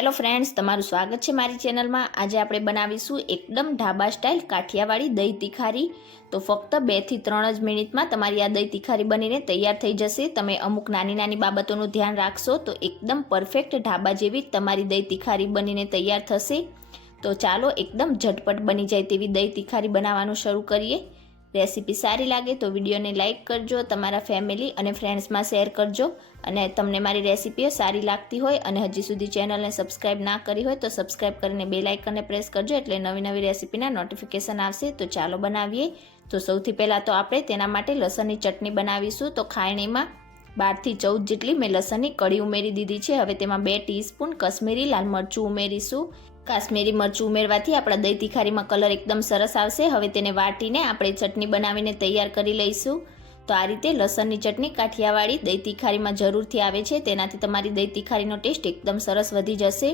Hello friends, તમારું સ્વાગત છે મારી ચેનલમાં। આજે આપણે બનાવીશું એકદમ ઢાબા સ્ટાઇલ કાઠિયાવાડી દહીં તિખારી। તો ફક્ત 2 થી 3 જ મિનિટમાં તમારી આ દહીં તિખારી બનીને તૈયાર થઈ જશે। તમે અમુક નાની નાની બાબતોનું ધ્યાન રાખશો તો એકદમ પરફેક્ટ ઢાબા જેવી તમારી દહીં તિખારી બનીને તૈયાર થશે। તો ચાલો એકદમ ઝટપટ બની જાય તેવી દહીં તિખારી બનાવવાનું શરૂ કરીએ। રેસીપી સારી લાગે તો વિડીયોને લાઇક કરજો, તમારા ફેમિલી અને ફ્રેન્ડ્સમાં શેર કરજો। અને તમને મારી રેસીપીઓ સારી લાગતી હોય અને હજી સુધી ચેનલને સબસ્ક્રાઇબ ના કરી હોય તો સબસ્ક્રાઇબ કરીને બેલ આઇકનને પ્રેસ કરજો, એટલે નવી નવી રેસીપીના નોટિફિકેશન આવશે। તો ચાલો બનાવીએ। તો સૌથી પહેલાં તો આપણે તેના માટે લસણની ચટણી બનાવીશું। તો ખાયણીમાં 12 થી 14 જેટલી મેં લસણની કળી ઉમેરી દીધી છે। હવે તેમાં 2 ટીસ્પૂન કશ્મીરી લાલ મરચું ઉમેરીશું। કાશ્મીરી મરચું ઉમેરવાથી આપણા દહીં તિખારીમાં કલર એકદમ સરસ આવશે। હવે તેને વાટીને આપણે ચટણી બનાવીને તૈયાર કરી લઈશું। તો આ રીતે લસણની ચટણી કાઠિયાવાડી દહીં તિખારીમાં જરૂરથી આવે છે, તેનાથી તમારી દહીં તિખારીનો ટેસ્ટ એકદમ સરસ વધી જશે।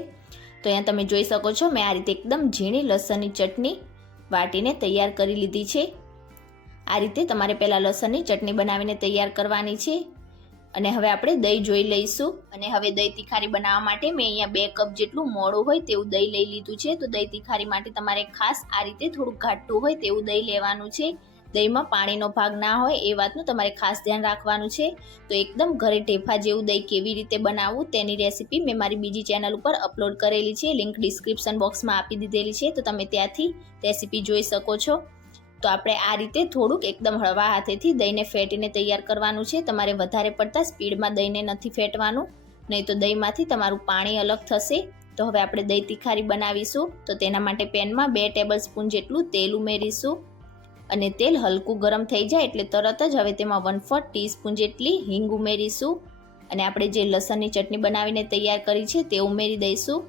તો અહીંયા તમે જોઈ શકો છો, મેં આ રીતે એકદમ ઝીણી લસણની ચટણી વાટીને તૈયાર કરી લીધી છે। આ રીતે તમારે પહેલાં લસણની ચટણી બનાવીને તૈયાર કરવાની છે। અને હવે આપણે દહીં જોઈ લઈશું। અને હવે દહીં તિખારી બનાવવા માટે મેં અહીંયા 2 કપ જેટલું મોળું હોય તેવું દહીં લઈ લીધું છે। તો દહીં તિખારી માટે તમારે ખાસ આ રીતે થોડું ઘાટું હોય તેવું દહીં લેવાનું છે। દહીંમાં પાણીનો ભાગ ના હોય એ વાતનું તમારે ખાસ ધ્યાન રાખવાનું છે। તો એકદમ ઘરે ઢેફા જેવું દહીં કેવી રીતે બનાવવું તેની રેસીપી મેં મારી બીજી ચેનલ ઉપર અપલોડ કરેલી છે, લિંક ડિસ્ક્રિપ્શન બોક્સમાં આપી દીધેલી છે, તો તમે ત્યાંથી રેસીપી જોઈ શકો છો। તો આપણે આ રીતે થોડુંક એકદમ હળવા હાથેથી દહીંને ફેટીને તૈયાર કરવાનું છે। તમારે વધારે પડતા સ્પીડમાં દહીંને નથી ફેટવાનું, નહીં તો દહીંમાંથી તમારું પાણી અલગ થશે। તો હવે આપણે દહીં તિખારી બનાવીશું। તો તેના માટે પેનમાં 2 ટેબલ સ્પૂન જેટલું તેલ ઉમેરીશું। અને તેલ હલકું ગરમ થઈ જાય એટલે તરત જ હવે તેમાં 1/4 ટીસ્પૂન જેટલી હિંગ ઉમેરીશું। અને આપણે જે લસણની ચટણી બનાવીને તૈયાર કરી છે તે ઉમેરી દઈશું।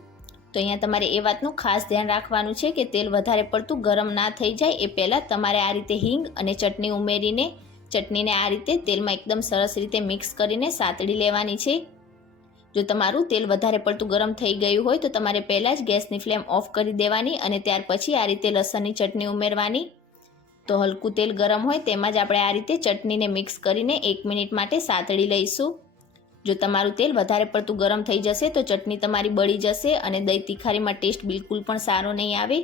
તો અહીંયા તમારે એ વાતનું ખાસ ધ્યાન રાખવાનું છે કે તેલ વધારે પડતું ગરમ ના થઈ જાય એ પહેલાં તમારે આ રીતે હિંગ અને ચટણી ઉમેરીને ચટણીને આ રીતે તેલમાં એકદમ સરસ રીતે મિક્સ કરીને સાતળી લેવાની છે। જો તમારું તેલ વધારે પડતું ગરમ થઈ ગયું હોય તો તમારે પહેલાં જ ગેસની ફ્લેમ ઓફ કરી દેવાની અને ત્યાર પછી આ રીતે લસણની ચટણી ઉમેરવાની। તો હલકું તેલ ગરમ હોય તેમાં જ આપણે આ રીતે ચટણીને મિક્સ કરીને 1 મિનિટ માટે સાતળી લઈશું। જો તમારું તેલ વધારે પડતું ગરમ થઈ જશે તો ચટણી તમારી બળી જશે અને દહીં તિખારીમાં ટેસ્ટ બિલકુલ પણ સારો નહીં આવે।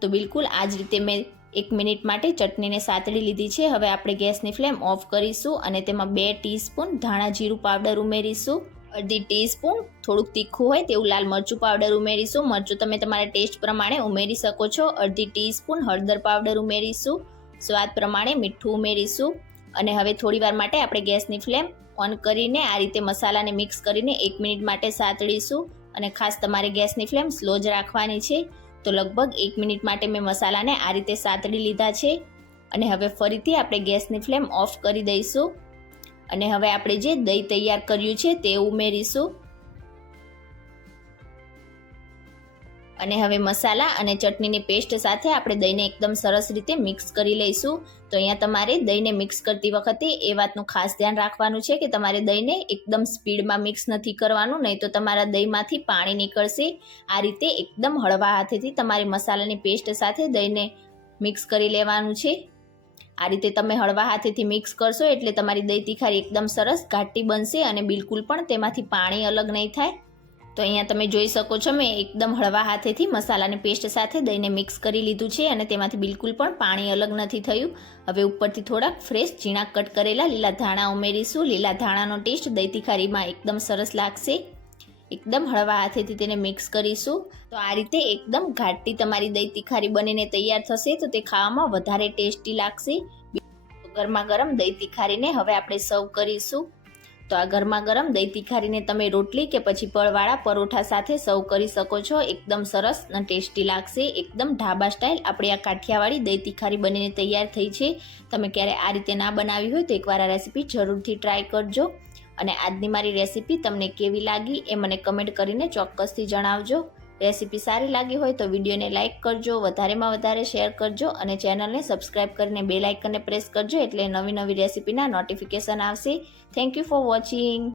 તો બિલકુલ આ જ રીતે મેં 1 મિનિટ માટે ચટણીને સાતળી લીધી છે। હવે આપણે ગેસની ફ્લેમ ઓફ કરીશું અને તેમાં 2 ટીસ્પૂન ધાણા જીરું પાવડર ઉમેરીશું। અડધી ટીસ્પૂન થોડુંક તીખું હોય તેવું લાલ મરચું પાવડર ઉમેરીશું। મરચું તમે તમારા ટેસ્ટ પ્રમાણે ઉમેરી શકો છો। અડધી ટીસ્પૂન હળદર પાવડર ઉમેરીશું। સ્વાદ પ્રમાણે મીઠું ઉમેરીશું। અને હવે થોડીવાર માટે આપણે ગેસની ફ્લેમ ઓન કરીને આ રીતે મસાલાને મિક્સ કરીને 1 મિનિટ માટે સાતળીશું। અને ખાસ તમારે ગેસની ફ્લેમ સ્લો જ રાખવાની છે। તો લગભગ 1 મિનિટ માટે મેં મસાલાને આ રીતે સાતળી લીધા છે। અને હવે ફરીથી આપણે ગેસની ફ્લેમ ઓફ કરી દઈશું। અને હવે આપણે જે દહીં તૈયાર કર્યું છે તે ઉમેરીશું। અને હવે મસાલા અને ચટણીની પેસ્ટ સાથે આપણે દહીંને એકદમ સરસ રીતે મિક્સ કરી લઈશું। તો અહીંયા તમારે દહીંને મિક્સ કરતી વખતે એ વાતનું ખાસ ધ્યાન રાખવાનું છે કે તમારે દહીંને એકદમ સ્પીડમાં મિક્સ નથી કરવાનું, નહીં તો તમારા દહીંમાંથી પાણી નીકળશે। આ રીતે એકદમ હળવા હાથેથી તમારે મસાલાની પેસ્ટ સાથે દહીંને મિક્સ કરી લેવાનું છે। આ રીતે તમે હળવા હાથેથી મિક્સ કરશો એટલે તમારી દહીં તિખારી એકદમ સરસ ઘાટી બનશે અને બિલકુલ પણ તેમાંથી પાણી અલગ નહીં થાય। તો અહીંયા તમે જોઈ શકો છો, મેં એકદમ હળવા હાથેથી મસાલાની પેસ્ટ સાથે દહીંને મિક્સ કરી લીધું છે અને તેમાંથી બિલકુલ પણ પાણી અલગ નથી થયું। હવે ઉપરથી થોડાક ફ્રેશ ઝીણા કટ કરેલા લીલા ધાણા ઉમેરીશું। લીલા ધાણાનો ટેસ્ટ દહીં તિખારીમાં એકદમ સરસ લાગશે। એકદમ હળવા હાથેથી તેને મિક્સ કરીશું। તો આ રીતે એકદમ ઘાટી તમારી દહીં તિખારી બનીને તૈયાર થશે। તો તે ખાવામાં વધારે ટેસ્ટી લાગશે। ગરમા ગરમ દહીં તિખારીને હવે આપણે સર્વ કરીશું। તો આ ગરમા ગરમ દહીં તિખારીને તમે રોટલી કે પછી પળવાળા પરોઠા સાથે સર્વ કરી શકો છો। એકદમ સરસ અને ટેસ્ટી લાગશે। એકદમ ઢાબા સ્ટાઇલ આપણી આ કાઠિયાવાડી દહીં તિખારી બનીને તૈયાર થઈ છે। તમે ક્યારે આ રીતે ના બનાવી હોય તો એકવાર આ રેસીપી જરૂરથી ટ્રાય કરજો। અને આજની મારી રેસીપી તમને કેવી લાગી એ મને કમેન્ટ કરીને ચોક્કસથી જણાવજો। રેસીપી સારી લાગી હોય તો વિડીયોને લાઇક કરજો, વધારેમાં વધારે શેર કરજો અને ચેનલને સબસ્ક્રાઇબ કરીને બેલ આઇકનને પ્રેસ કરજો, એટલે નવી નવી રેસીપીના નોટિફિકેશન આવશે। Thank you for watching.